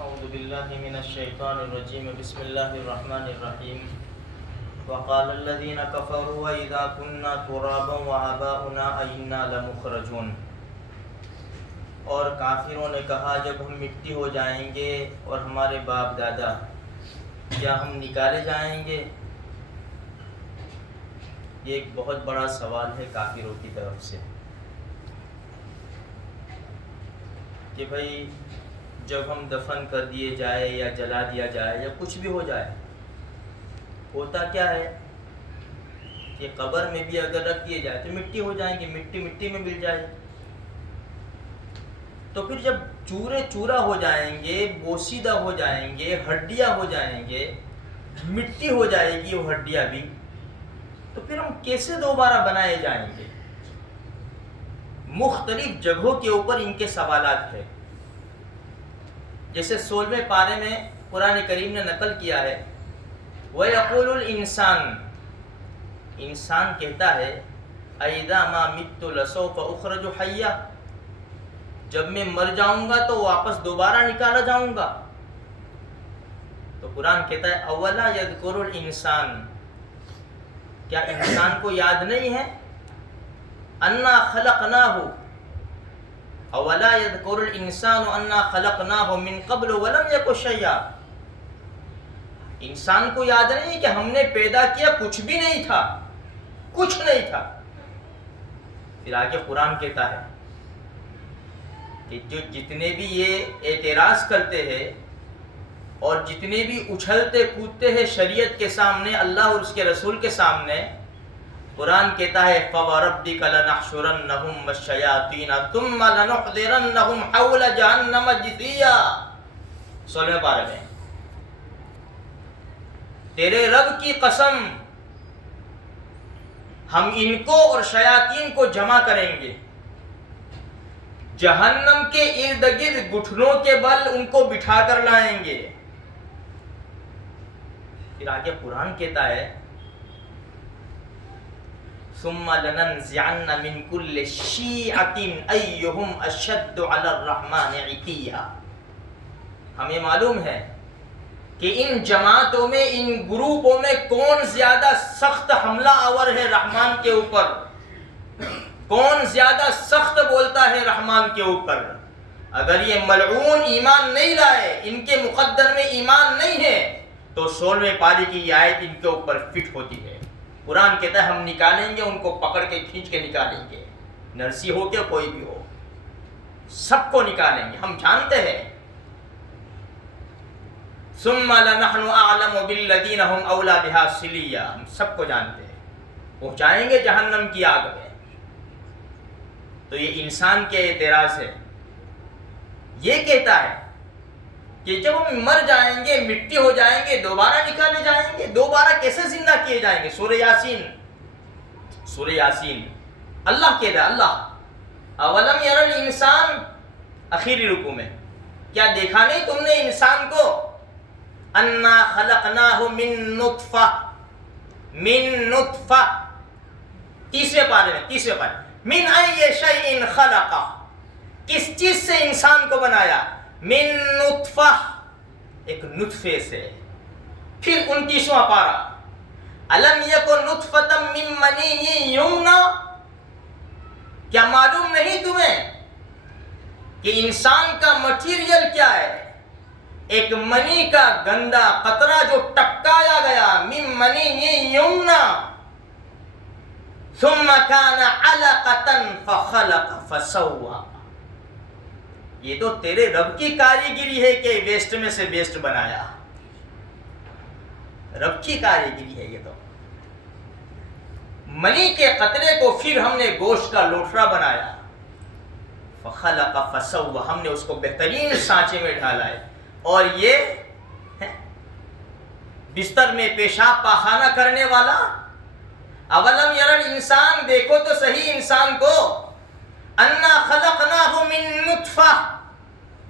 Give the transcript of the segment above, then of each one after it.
اعوذ باللہ من الشیطان الرجیم بسم اللہ الرحمن الرحیم وقال الذین کفروا وإذا كنا ترابا وآباؤنا أئنا لمخرجون۔ اور کافروں نے کہا جب ہم مٹی ہو جائیں گے اور ہمارے باپ دادا، کیا ہم نکالے جائیں گے؟ یہ ایک بہت بڑا سوال ہے کافروں کی طرف سے کہ بھائی جب ہم دفن کر دیے جائے یا جلا دیا جائے یا کچھ بھی ہو جائے، ہوتا کیا ہے کہ قبر میں بھی اگر رکھ دیے جائے تو مٹی ہو جائیں گے، مٹی میں مل جائے، تو پھر جب چورے چورا ہو جائیں گے، بوسیدہ ہو جائیں گے، ہڈیاں ہو جائیں گے، مٹی ہو جائے گی وہ ہڈیاں بھی، تو پھر ہم کیسے دوبارہ بنائے جائیں گے؟ مختلف جگہوں کے اوپر ان کے سوالات ہیں۔ جیسے 16ویں پارے میں قرآن کریم نے نقل کیا ہے، وَيَقُولُ الْإِنسان، انسان کہتا ہے اَإِذَا مَا مِتُّ لَسَوْفَ أُخْرَجُ حَيًّا، جب میں مر جاؤں گا تو واپس دوبارہ نکالا جاؤں گا۔ تو قرآن کہتا ہے اولا یذکر الانسان، کیا انسان کو یاد نہیں ہے؟ انا خلقناہ، اولا یذکر الانسان انا خلقناہ من قبل ولم یک شیئا، انسان کو یاد نہیں ہے کہ ہم نے پیدا کیا کچھ بھی نہیں تھا، کچھ نہیں تھا۔ پھر آگے قرآن کہتا ہے کہ جو جتنے بھی یہ اعتراض کرتے ہیں اور جتنے بھی اچھلتے کودتے ہیں شریعت کے سامنے، اللہ اور اس کے رسول کے سامنے، قرآن کہتا ہے فَوَرَبِّكَ لَنَحْشُرَنَّهُمْ وَالشَّيَاطِينَ ثُمَّ لَنُحْضِرَنَّهُمْ حَوْلَ جَهَنَّمَ جِثِيًّا۔ 16ویں پارے میں تیرے رب کی قسم ہم ان کو اور شیاطین کو جمع کریں گے، جہنم کے ارد گرد گھٹنوں کے بل ان کو بٹھا کر لائیں گے۔ پھر آگے قرآن کہتا ہے ثم لننزعن من كل شيعة أيهم أشد على الرحمن عتيا۔ ہمیں معلوم ہے کہ ان جماعتوں میں، ان گروپوں میں کون زیادہ سخت حملہ آور ہے رحمان کے اوپر، کون زیادہ سخت بولتا ہے رحمان کے اوپر۔ اگر یہ ملعون ایمان نہیں لائے، ان کے مقدر میں ایمان نہیں ہے، تو 16ویں پارے کی یہ آیت ان کے اوپر فٹ ہوتی ہے۔ قرآن کہتا ہے ہم نکالیں گے، ان کو پکڑ کے کھینچ کے نکالیں گے، نرسی ہو کے کوئی بھی ہو، سب کو نکالیں گے، ہم جانتے ہیں۔ ثم لنحن اعلم بالذین هم اولی بها صلیہ، ہم سب کو جانتے ہیں، پہنچائیں گے جہنم کی آگ میں۔ تو یہ انسان کے اعتراض ہے، یہ کہتا ہے کہ جب ہم مر جائیں گے، مٹی ہو جائیں گے، دوبارہ نکالے جائیں گے، دوبارہ کیسے زندہ کیے جائیں گے؟ سورہ یاسین، سورہ یاسین اللہ کہتا ہے، اللہ اولم یر الانسان، اخیری رکوع میں، کیا دیکھا نہیں تم نے انسان کو؟ انا خلقناہ من نطفہ، من نطفہ، تیسرے پارے میں، من ای شیء خلقہ، کس چیز سے انسان کو بنایا؟ من نطفہ، ایک نطفے سے۔ پھر 29واں پارہ، الم یک نطفۃ من منی یمنی، کیا معلوم نہیں تمہیں کہ انسان کا مٹیریل کیا ہے؟ ایک منی کا گندا قطرہ جو ٹپکایا گیا، من منی یمنی ثم کان علقۃ فخلق فسوی۔ یہ تو تیرے رب کی کاریگری ہے کہ ویسٹ میں سے بیسٹ بنایا، رب کی کاریگری ہے یہ تو۔ منی کے قطرے کو پھر ہم نے گوشت کا لوٹھڑا بنایا، فخلق فسوی، ہم نے اس کو بہترین سانچے میں ڈالا ہے۔ اور یہ بستر میں پیشاب پاخانہ کرنے والا، اولم یر الانسان، دیکھو تو صحیح انسان کو، انا خلقناہ من نطفہ،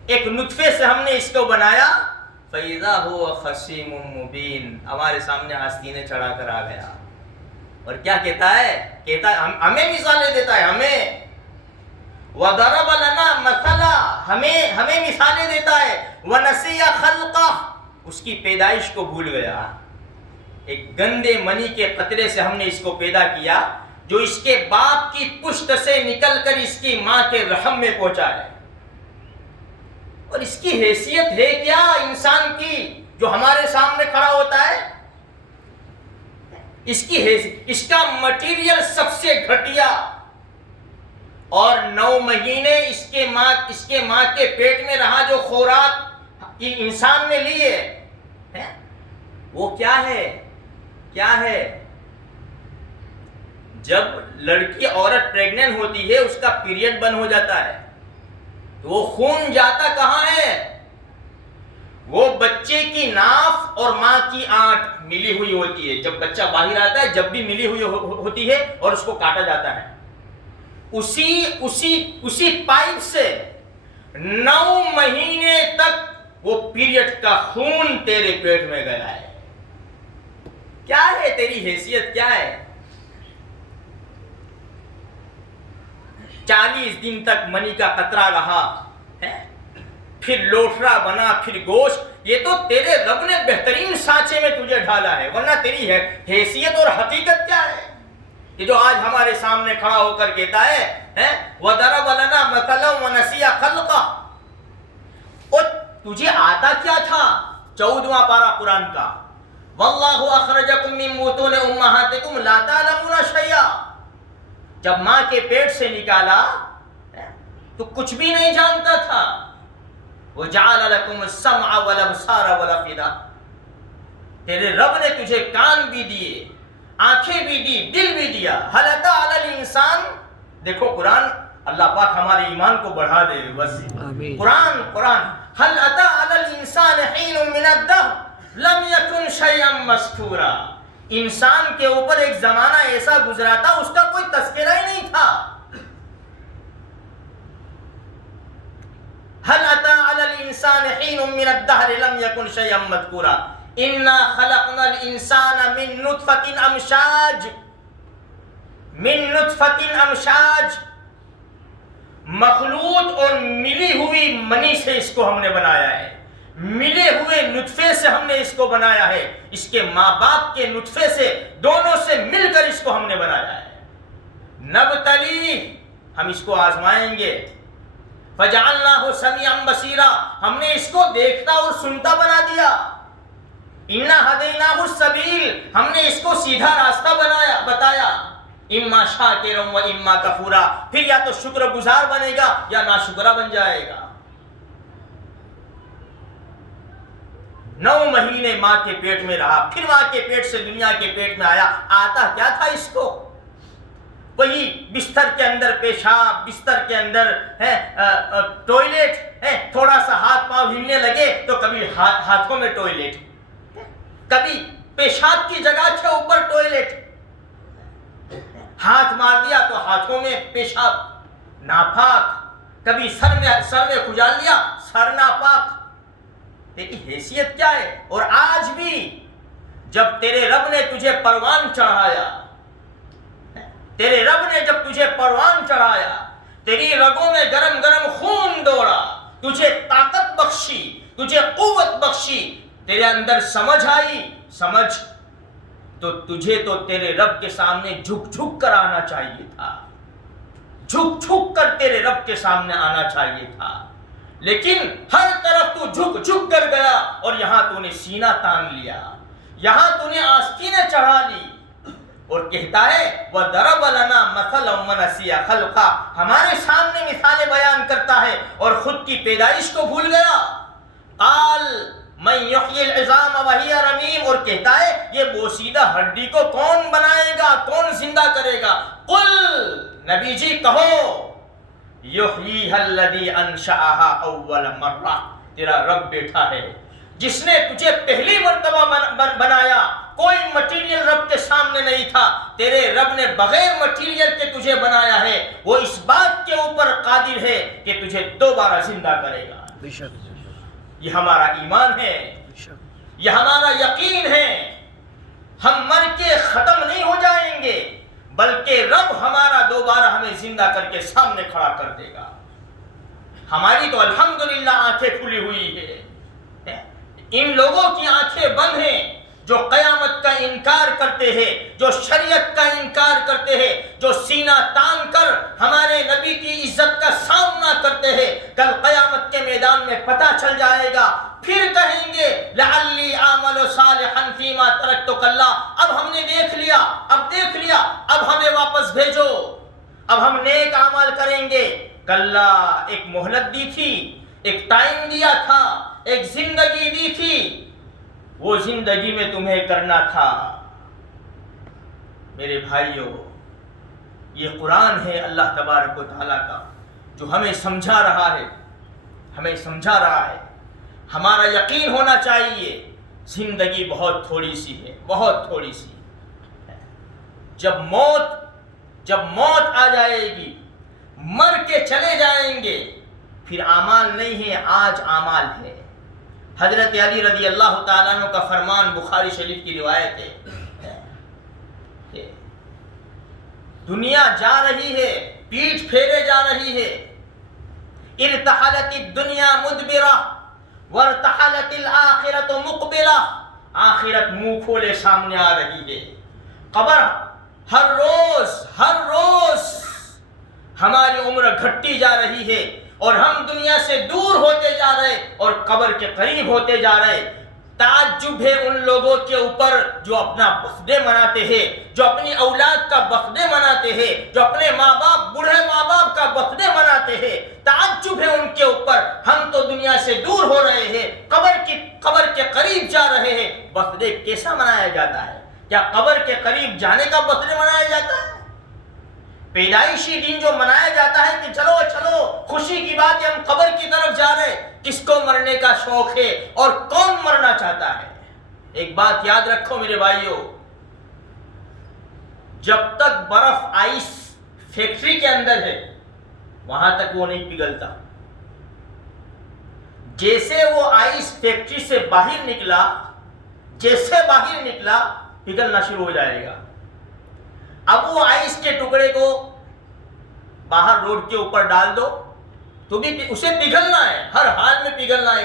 ایک نطفے سے ہم نے اس کو بنایا، فاذا هو خصیم مبین، ہمارے سامنے آستینے چڑھا کر آ گیا۔ اور کیا کہتا ہے؟ کہتا ہے ہمیں مثالیں دیتا ہے، ہمیں وَضَرَبَ لَنَا مَثَلًا ہمیں مثالیں دیتا ہے. وَنَسِيَ خَلْقَهُ اس کی پیدائش کو بھول گیا. ایک گندے منی کے قطرے سے ہم نے اس کو پیدا کیا جو اس کے باپ کی پشت سے نکل کر اس کی ماں کے رحم میں پہنچا ہے. اور اس کی حیثیت ہے کیا انسان کی جو ہمارے سامنے کھڑا ہوتا ہے؟ اس کی حیثیت، اس کا مٹیریل سب سے گھٹیا، اور 9 مہینے اس کے ماں کے پیٹ میں رہا جو خوراک انسان نے لیے وہ کیا ہے؟ جب لڑکی عورت پریگننٹ ہوتی ہے اس کا پیریڈ بند ہو جاتا ہے تو وہ خون جاتا کہاں ہے؟ وہ بچے کی ناف اور ماں کی آنٹ ملی ہوئی ہوتی ہے. جب بچہ باہر آتا ہے جب بھی ملی ہوئی ہوتی ہے اور اس کو کاٹا جاتا ہے. اسی پائپ سے 9 مہینے تک وہ پیریڈ کا خون تیرے پیٹ میں گیا ہے. کیا ہے تیری حیثیت؟ کیا ہے؟ 40 دن تک منی کا قطرہ رہا، پھر لوٹرا بنا، پھر گوشت. یہ تو تیرے رب نے بہترین سانچے میں تجھے ڈالا ہے، ورنہ تیری حیثیت اور حقیقت کیا ہے کہ جو آج ہمارے سامنے کھڑا ہو کر کہتا ہے وَضَرَبَ لَنَا مَثَلًا وَنَسِيَ خَلْقَهُ. اور تجھے آتا کیا تھا؟ 14واں پارہ قرآن کا، وَاللَّهُ أَخْرَجَكُم مِّن بُطُونِ أُمَّهَاتِكُمْ لَا تَعْلَمُونَ شَيْئًا. جب ماں کے پیٹ سے نکالا تو کچھ بھی نہیں جانتا تھا. وَجَعَلَ لَكُمُ السَّمْعَ وَالْأَبْصَارَ وَالْأَفْئِدَةَ. تیرے رب نے تجھے کان بھی دیے، آنکھیں بھی دی، دل بھی دیا. هَلْ أَتَىٰ عَلَى الْإِنسَانِ. دیکھو قرآن، اللہ پاک ہمارے ایمان کو بڑھا دے بس. قرآن هَلْ أَتَىٰ عَلَى الْإِنسَانِ حِينٌ مِّنَ الدَّهْرِ لَمْ يَكُنْ شَيْئًا مَّذْكُورًا. انسان کے اوپر ایک زمانہ ایسا گزرا تھا اس کا کوئی تذکرہ ہی نہیں تھا. هل أتى على الإنسان حين من الدهر لم يكن شيئا مذكورا. إنا خلقنا الإنسان من نطفة أمشاج. مخلوط اور ملی ہوئی منی سے اس کو ہم نے بنایا ہے، ملے ہوئے نطفے سے ہم نے اس کو بنایا ہے. اس کے ماں باپ کے نطفے سے، دونوں سے مل کر اس کو ہم نے بنایا ہے. نبتلی، ہم اس کو آزمائیں گے. فَجَعَلْنَاهُ سَمِيعًا بَصِيرًا، ہم نے اس کو دیکھتا اور سنتا بنا دیا. إِنَّا هَدَيْنَاهُ السَّبِيلَ، ہم نے اس کو سیدھا راستہ بتایا. إِمَّا شَاكِرًا وَإِمَّا كَفُورًا، پھر یا تو شکر گزار بنے گا یا ناشکرا بن جائے گا. 9 مہینے ماں کے پیٹ میں رہا، پھر ماں کے پیٹ سے دنیا کے پیٹ میں آیا. آتا کیا تھا اس کو؟ وہی بستر کے اندر پیشاب، بستر کے اندر ٹوائلٹ، تھوڑا سا ہاتھ پاؤں ہلنے لگے تو کبھی ہاتھوں میں ٹوائلٹ، کبھی پیشاب کی جگہ کے اوپر ٹوائلٹ، ہاتھ مار دیا تو ہاتھوں میں پیشاب ناپاک، کبھی سر میں کھجال دیا، سر ناپاک. تیری حیثیت کیا ہے؟ اور آج بھی جب تیرے رب نے تجھے پروان چڑھایا، تیری رگوں میں گرم گرم خون دوڑا، تجھے طاقت بخشی، تجھے قوت بخشی، تیرے اندر سمجھ آئی، تو تجھے تو تیرے رب کے سامنے جھک کر آنا چاہیے تھا، جھک کر تیرے رب کے سامنے آنا چاہیے تھا. لیکن ہر طرف تو جھک کر گیا اور یہاں تو نے سینہ تان لیا، یہاں تو نے آستینیں چڑھا لی اور کہتا ہے وَضَرَبَ لَنَا مَثَلًا وَنَسِيَ خَلْقَهُ، ہمارے سامنے مثالیں بیان کرتا ہے اور خود کی پیدائش کو بھول گیا. قال مَن يُحْيِي الْعِظَامَ وَهِيَ رَمِيمٌ، اور کہتا ہے یہ بوسیدہ ہڈی کو کون بنائے گا، کون زندہ کرے گا. قل، نبی جی کہو، يُحْيِيهَا الَّذِي أَنشَأَهَا أَوَّلَ مَرَّةٍ، تیرا رب بیٹھا ہے جس نے تجھے پہلی مرتبہ بنایا. کوئی مٹیریل رب کے سامنے نہیں تھا، تیرے رب نے بغیر مٹیریل کے تجھے بنایا ہے. وہ اس بات کے اوپر قادر ہے کہ تجھے دوبارہ زندہ کرے گا. یہ ہمارا ایمان ہے، یہ ہمارا یقین ہے. ہم مر کے ختم نہیں ہو جائیں گے بلکہ رب ہمارا دوبارہ ہمیں زندہ کر کے سامنے کھڑا کر دے گا. ہماری تو الحمدللہ آنکھیں کھلی ہوئی ہے، ان لوگوں کی آنکھیں بند ہیں جو قیامت کا انکار کرتے ہیں، جو شریعت کا انکار کرتے ہیں، جو سینہ تان کر ہمارے نبی کی عزت کا سامنا کرتے ہیں. کل قیامت کے میدان میں پتہ چل جائے گا، پھر کہیں گے لعلی اعمل صالحا فیما ترکت. کلا، اب ہم نے دیکھ لیا، اب ہمیں واپس بھیجو، اب ہم نیک اعمال کریں گے. کلا، ایک مہلت دی تھی، ایک ٹائم دیا تھا، ایک زندگی دی تھی، وہ زندگی میں تمہیں کرنا تھا. میرے بھائیوں، یہ قرآن ہے اللہ تبارک و تعالیٰ کا جو ہمیں سمجھا رہا ہے. ہمارا یقین ہونا چاہیے زندگی بہت تھوڑی سی ہے. جب موت آ جائے گی، مر کے چلے جائیں گے، پھر اعمال نہیں ہے، آج اعمال ہے. حضرت علی رضی اللہ تعالیٰ عنہ کا فرمان بخاری شریف کی روایت ہے، دنیا جا رہی ہے، پیٹھ پھیرے جا رہی ہے. ارتحلت الدنیا مدبرہ وارتحلت الآخرۃ مقبلہ. آخرت منہ کھولے سامنے آ رہی ہے. قبر ہر روز ہماری عمر گھٹتی جا رہی ہے اور ہم دنیا سے دور ہوتے جا رہے اور قبر کے قریب ہوتے جا رہے. تعجب ہے ان لوگوں کے اوپر جو اپنا برتھ ڈے مناتے ہیں، جو اپنی اولاد کا برتھ ڈے مناتے ہیں، جو اپنے بوڑھے ماں باپ کا برتھ ڈے مناتے ہیں. تعجب ہے ان کے اوپر. ہم تو دنیا سے دور ہو رہے ہیں، قبر کے قریب جا رہے ہیں. برتھ ڈے کیسا منایا جاتا ہے؟ کیا قبر کے قریب جانے کا برتھ ڈے منایا جاتا ہے؟ پیدائشی دن جو منایا جاتا ہے کہ چلو خوشی کی بات ہے، ہم قبر کی طرف جا رہے. کس کو مرنے کا شوق ہے اور کون مرنا چاہتا ہے؟ ایک بات یاد رکھو میرے بھائیوں، جب تک برف آئس فیکٹری کے اندر ہے وہاں تک وہ نہیں پگھلتا. جیسے وہ آئس فیکٹری سے باہر نکلا پگھلنا شروع ہو جائے گا. اب وہ آئس کے ٹکڑے کو باہر روڈ کے اوپر ڈال دو تو بھی اسے پگھلنا ہے، ہر حال میں پگھلنا ہے.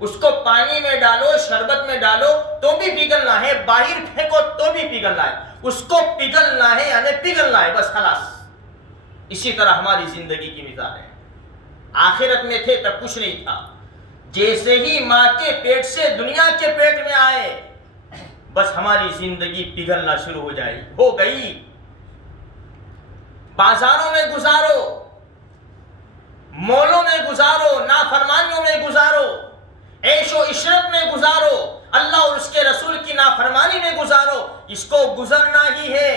اس کو پانی میں ڈالو، شربت میں ڈالو تو بھی پگھلنا ہے، باہر پھینکو تو بھی پگھلنا ہے. اس کو پگھلنا ہے یعنی پگھلنا ہے، بس خلاص. اسی طرح ہماری زندگی کی مثال ہے. آخرت میں تھے تب کچھ نہیں تھا، جیسے ہی ماں کے پیٹ سے دنیا کے پیٹ میں آئے بس ہماری زندگی پگھلنا شروع ہو گئی. بازاروں میں گزارو، مولوں میں گزارو، نافرمانیوں میں گزارو، عیش و عشرت میں گزارو، اللہ اور اس کے رسول کی نافرمانی میں گزارو. اس کو گزرنا ہی ہے.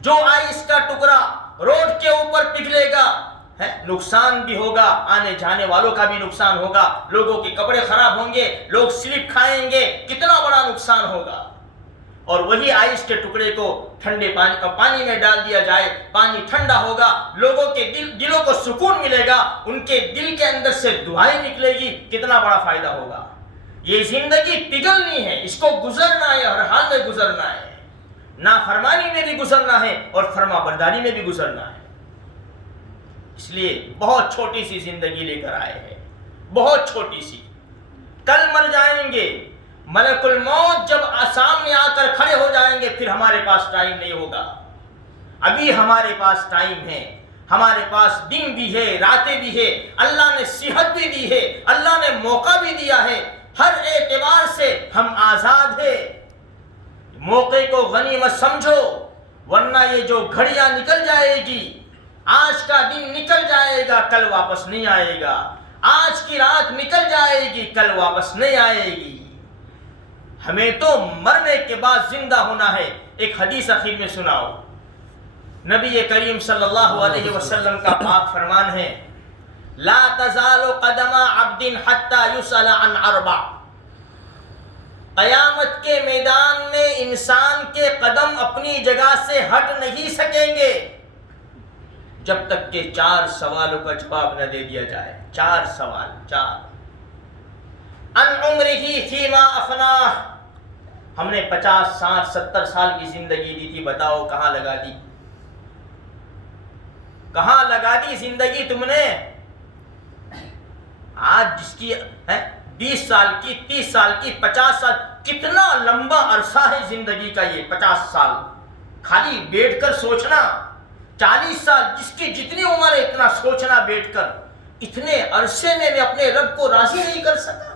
جو آئس کا ٹکڑا روڈ کے اوپر پگھلے گا نقصان بھی ہوگا، آنے جانے والوں کا بھی نقصان ہوگا، لوگوں کے کپڑے خراب ہوں گے، لوگ سلپ کھائیں گے، کتنا بڑا نقصان ہوگا. اور وہی آئس کے ٹکڑے کو ٹھنڈے پانی میں ڈال دیا جائے، پانی ٹھنڈا ہوگا، لوگوں کے دلوں کو سکون ملے گا، ان کے دل کے اندر سے دعائیں نکلے گی، کتنا بڑا فائدہ ہوگا. یہ زندگی پگھلنی ہے، اس کو گزرنا ہے، ہر حال میں گزرنا ہے. نافرمانی میں بھی گزرنا ہے اور فرما برداری میں بھی گزرنا ہے. اس لیے بہت چھوٹی سی زندگی لے کر آئے ہیں، بہت چھوٹی سی. کل مر جائیں گے، ملک الموت جب سامنے آ کر کھڑے ہو جائیں گے پھر ہمارے پاس ٹائم نہیں ہوگا. ابھی ہمارے پاس ٹائم ہے، ہمارے پاس دن بھی ہے، راتیں بھی ہے، اللہ نے صحت بھی دی ہے، اللہ نے موقع بھی دیا ہے. ہر اعتبار سے ہم آزاد ہیں. موقع کو غنیمت سمجھو، ورنہ یہ جو گھڑیاں نکل جائے گی، آج کا دن نکل جائے گا، کل واپس نہیں آئے گا. آج کی رات نکل جائے گی، کل واپس نہیں آئے گی. ہمیں تو مرنے کے بعد زندہ ہونا ہے. ایک حدیث اخیر میں سناؤ. نبی کریم صلی اللہ علیہ وسلم کا پاک فرمان ہے، لا تزال قدم عبد حتى يسأل عن اربع. قیامت کے میدان میں انسان کے قدم اپنی جگہ سے ہٹ نہیں سکیں گے جب تک کہ 4 سوالوں کا جواب نہ دے دیا جائے. 4 سوال. ان عمرہ فیما افناہ، ہم نے 50 60 70 سال کی زندگی دی تھی، بتاؤ کہاں لگا دی؟ کہاں لگا دی زندگی تم نے؟ آج جس کی 20 سال کی، 30 سال کی، 50 سال، کتنا لمبا عرصہ ہے زندگی کا یہ 50 سال، خالی بیٹھ کر سوچنا۔ 40 سال، جس کی جتنی عمر ہے اتنا سوچنا بیٹھ کر، اتنے عرصے میں اپنے رب کو راضی نہیں کر سکا۔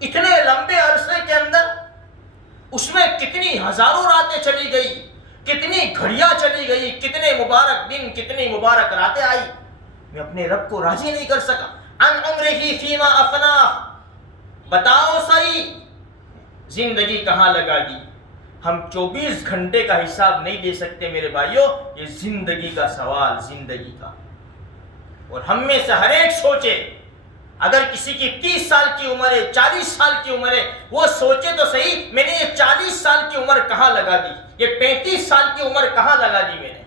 اتنے لمبے عرصے کے اندر اس میں کتنی ہزاروں راتیں چلی گئی، کتنی گھڑیاں چلی گئی، کتنے مبارک دن، کتنی مبارک راتیں آئی، میں اپنے رب کو راضی نہیں کر سکا۔ ان عمرہ فیما افنا، بتاؤ صحیح زندگی کہاں لگا دی؟ ہم 24 گھنٹے کا حساب نہیں دے سکتے میرے بھائیوں، یہ زندگی کا سوال، زندگی کا۔ اور ہم میں سے ہر ایک سوچے، اگر کسی کی 30 سال کی عمر ہے، 40 سال کی عمر ہے، وہ سوچے تو صحیح میں نے یہ 40 سال کی عمر کہاں لگا دی، یہ 35 سال کی عمر کہاں لگا دی میں نے؟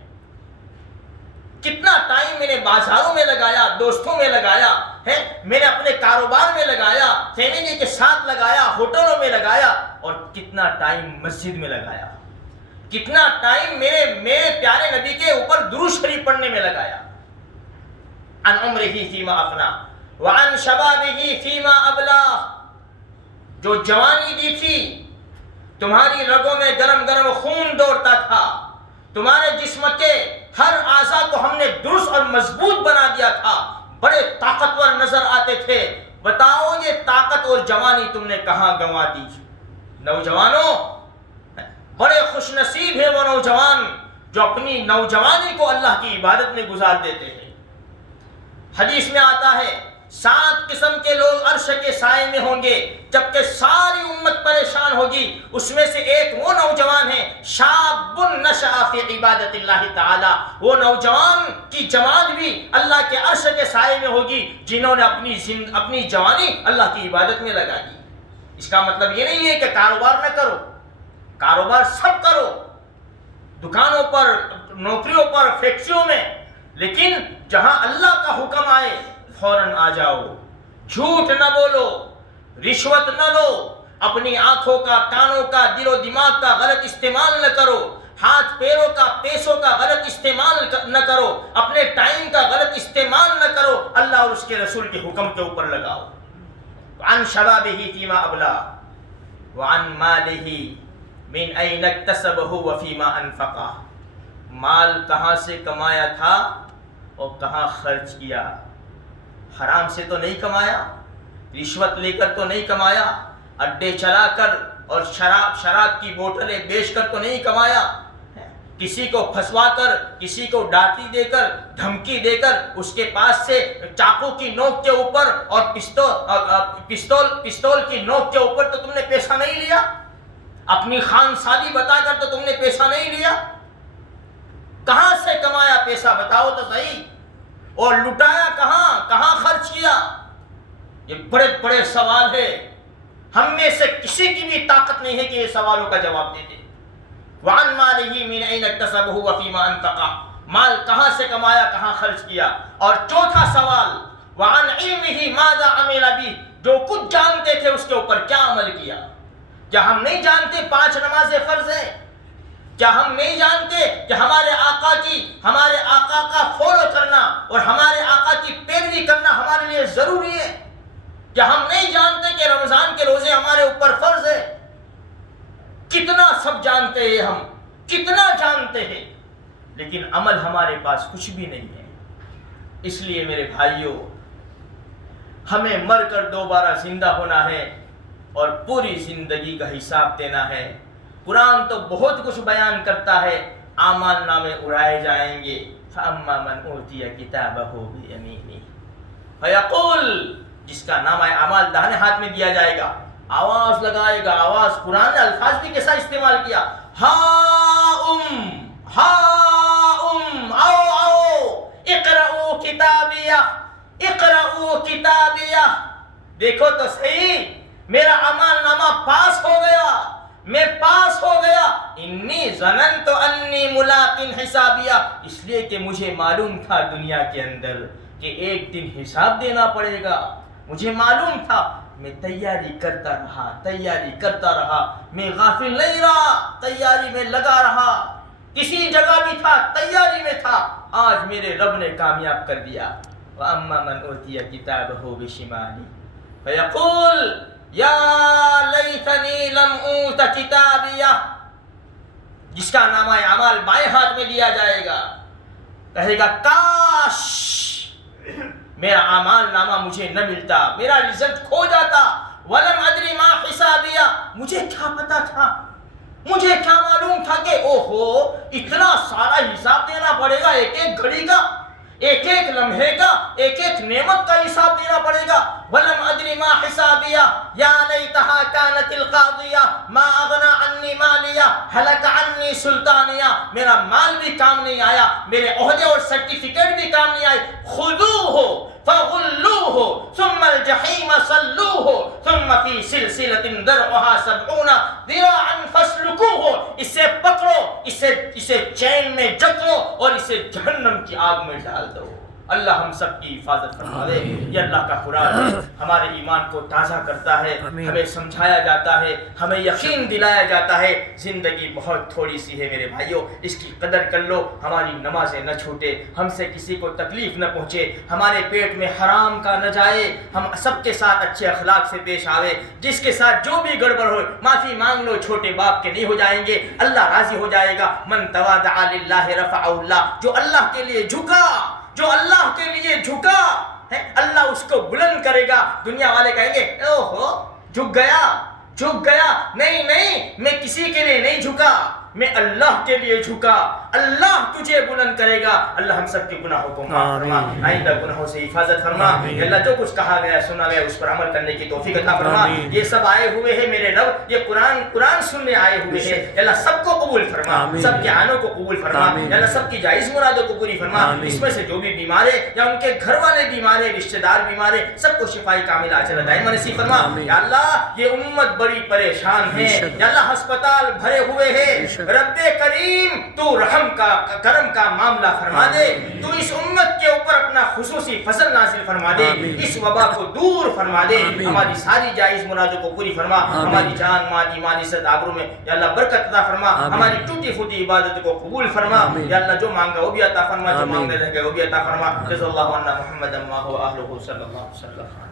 کتنا ٹائم میں نے بازاروں میں لگایا، دوستوں میں لگایا ہے، میں نے اپنے کاروبار میں لگایا، فیملی کے ساتھ لگایا، ہوٹلوں میں لگایا، اور کتنا ٹائم مسجد میں لگایا، کتنا ٹائم میرے پیارے نبی کے اوپر درود شریف پڑھنے میں لگایا۔ ان عمرہ فیما افنا وعن شبابہ فیما ابلا، جو جوانی دی تھی، تمہاری رگوں میں گرم گرم خون دوڑتا تھا، تمہارے جسم کے ہر اعضاء کو ہم نے درست اور مضبوط بنا دیا تھا، بڑے طاقتور نظر آتے تھے، بتاؤ یہ طاقت اور جوانی تم نے کہاں گنوا دی؟ نوجوانوں، بڑے خوش نصیب ہیں وہ نوجوان جو اپنی نوجوانی کو اللہ کی عبادت میں گزار دیتے ہیں۔ حدیث میں آتا ہے 7 قسم کے لوگ عرش کے سائے میں ہوں گے جبکہ ساری امت پریشان ہوگی، اس میں سے ایک وہ نوجوان ہے شاب نشأ فی عبادت اللہ تعالی، وہ نوجوان کی جوان بھی اللہ کے عرش کے سائے میں ہوگی جنہوں نے اپنی جوانی اللہ کی عبادت میں لگا دی۔ اس کا مطلب یہ نہیں ہے کہ کاروبار نہ کرو، کاروبار سب کرو، دکانوں پر، نوکریوں پر، فیکٹریوں میں، لیکن جہاں اللہ کا حکم آئے فوراً آ جاؤ، جھوٹ نہ بولو، رشوت نہ لو، اپنی آنکھوں کا، کانوں کا، دل و دماغ کا غلط استعمال نہ کرو، ہاتھ پیروں کا، پیسوں کا غلط استعمال نہ کرو، اپنے ٹائم کا غلط استعمال نہ کرو، اللہ اور اس کے رسول کے حکم کے اوپر لگاؤ۔ عن شبابہ فیما ابلا وعن مالہ من این اکتسبہ وفیما انفقہ، مال کہاں سے کمایا تھا اور کہاں خرچ کیا؟ حرام سے تو نہیں کمایا، رشوت لے کر تو نہیں کمایا، اڈے چلا کر اور شراب کی بوتلیں بیچ کر تو نہیں کمایا، کسی کو پھنسوا کر، کسی کو ڈاکی دے کر، دھمکی دے کر، اس کے پاس سے چاقو کی نوک کے اوپر اور پستول کی نوک کے اوپر تو تم نے پیسہ نہیں لیا، اپنی خان سادی بتا کر تو تم نے پیسہ نہیں لیا، کہاں سے کمایا پیسہ بتاؤ تو صحیح، اور لٹایا کہاں خرچ کیا؟ یہ بڑے بڑے سوال ہے، ہم میں سے کسی کی بھی طاقت نہیں ہے کہ یہ سوالوں کا جواب دے دے۔ وعن مالہ من این اکتسبہ وفیما انفقہ، مال کہاں سے کمایا، کہاں خرچ کیا؟ اور چوتھا سوال وعن علمہ ماذا عمل بہ، جو کچھ جانتے تھے اس کے اوپر کیا عمل کیا؟ کیا ہم نہیں جانتے 5 نمازیں فرض ہیں؟ کیا ہم نہیں جانتے کہ ہمارے آقا کا فالو کرنا اور ہمارے آقا کی پیروی کرنا ہمارے لیے ضروری ہے؟ کیا ہم نہیں جانتے کہ رمضان کے روزے ہمارے اوپر فرض ہے؟ کتنا سب جانتے ہیں، ہم کتنا جانتے ہیں، لیکن عمل ہمارے پاس کچھ بھی نہیں ہے۔ اس لیے میرے بھائیوں، ہمیں مر کر دوبارہ زندہ ہونا ہے اور پوری زندگی کا حساب دینا ہے۔ قرآن تو بہت کچھ بیان کرتا ہے، اعمال نامے اڑائے جائیں گے، فَأَمَّا مَنْ أُوتِيَ كِتَابَهُ بِيَمِينِهِ فَيَقُولُ، جس کا نام اعمال داہنے ہاتھ میں دیا جائے گا، آواز لگائے گا، آواز، قرآن نے الفاظ بھی کیسا استعمال کیا، آؤ اقرؤوا کتابیہ، اقرؤوا کتابیہ، دیکھو تو صحیح، میرا اعمال نامہ پاس ہو گیا، میں پاس ہو گیا، انی ظننت انی ملاق حسابیہ، اس لیے کہ مجھے معلوم تھا دنیا کے اندر کہ ایک دن حساب دینا پڑے گا، مجھے معلوم تھا میں تیاری کرتا رہا، میں غافل نہیں رہا، تیاری میں لگا رہا، کسی جگہ بھی تھا، تیاری میں تھا، آج میرے رب نے کامیاب کر دیا۔ وَأَمَّا مَنْ أُوتِيَ كِتَابَهُ بِشِمَالِهِ فَيَقُولُ يَا لَيْتَنِي لَمْ أُوتَ كِتَابِيَهْ، جس کا نامہ اعمال بائیں ہاتھ میں دیا جائے گا، کہے گا کاش میرا اعمال نامہ مجھے نہ ملتا، میرا رزلٹ کھو جاتا۔ وَلَمْ أَدْرِ مَا حِسَابِيَهْ، مجھے کیا پتا تھا، مجھے کیا معلوم تھا کہ اوہو اتنا سارا حساب دینا پڑے گا، ایک ایک گھڑی کا، ایک ایک لمحے کا، ایک ایک نعمت کا حساب دینا پڑے گا۔ وَلَمْ أَدْرِ مَا حِسَابِيَهْ يَا لَيْتَهَا كَانَتِ الْقَاضِيَةَ مَا أَغْنَىٰ عَنِّي مَالِيَهْ هَلَكَ عَنِّي سُلْطَانِيَهْ، میرا مال بھی کام نہیں آیا، میرے عہدے اور سرٹیفکیٹ بھی کام نہیں آئے۔ خُذُوهُ فَغُلُّوهُ ثُمَّ الْجَحِيمَ صَلُّوهُ ثُمَّ فِي سِلْسِلَةٍ ذَرْعُهَا 70 ذِرَاعًا فَاسْلُكُوهُ، اسے پکڑو، اسے چین میں جکڑو اور اسے جہنم کی آگ میں ڈال دو۔ اللہ ہم سب کی حفاظت فرمائے۔ یہ اللہ کا قرآن ہے، ہمارے ایمان کو تازہ کرتا ہے، ہمیں سمجھایا جاتا ہے، ہمیں یقین دلایا جاتا ہے زندگی بہت تھوڑی سی ہے میرے بھائیوں، اس کی قدر کر لو، ہماری نمازیں نہ چھوٹے، ہم سے کسی کو تکلیف نہ پہنچے، ہمارے پیٹ میں حرام کا نہ جائے، ہم سب کے ساتھ اچھے اخلاق سے پیش آوے، جس کے ساتھ جو بھی گڑبڑ ہو معافی مانگ لو، چھوٹے باپ کے نہیں ہو جائیں گے، اللہ راضی ہو جائے گا۔ من تواضع للہ رفعہ اللہ، جو اللہ کے لیے جھکا، جو اللہ کے لیے جھکا ہے، اللہ اس کو بلند کرے گا۔ دنیا والے کہیں گے اوہو جھک گیا، نہیں، میں کسی کے لیے نہیں جھکا، میں اللہ کے لیے جھکا، اللہ تجھے بلند کرے گا۔ اللہ ہم سب کے گناہوں کو معاف فرما، آئندہ گناہوں سے حفاظت فرما۔ اللہ جو کچھ کہا گیا سنا گیا اس پر عمل کرنے کی توفیق عطا فرما۔ یہ سب آئے ہوئے ہیں میرے رب، یہ قرآن سننے آئے ہوئے ہیں، اللہ سب کو قبول فرما، سب کے آنوں کو قبول فرما، اللہ سب کی جائز مرادوں کو پوری فرما۔ اس میں سے جو بھی بیمار ہے یا ان کے گھر والے بیمار ہیں، رشتہ دار بیمار ہیں، سب کو شفائی کامل عاجل دائمہ نصیب فرما۔ یا اللہ یہ امت بڑی پریشان ہے، یا اللہ ہسپتال بھرے ہوئے ہیں، رب کریم تو کرم کا معاملہ فرما دے، تو اس امت کے اوپر اپنا خصوصی فضل نازل فرما دے، اس وبا کو دور فرما دے، ہماری ساری جائز مرادوں کو پوری فرما، ہماری جان مال ایمان عزت آبرو میں یا اللہ برکت عطا فرما، ہماری ٹوٹی پھوٹی عبادت کو قبول فرما، یا اللہ جو مانگا وہ بھی عطا فرما، جو مانگنے رہ گئے وہ بھی عطا فرما۔ جزا اللہ عنا محمد و آلہ صلی اللہ علیہ وسلم۔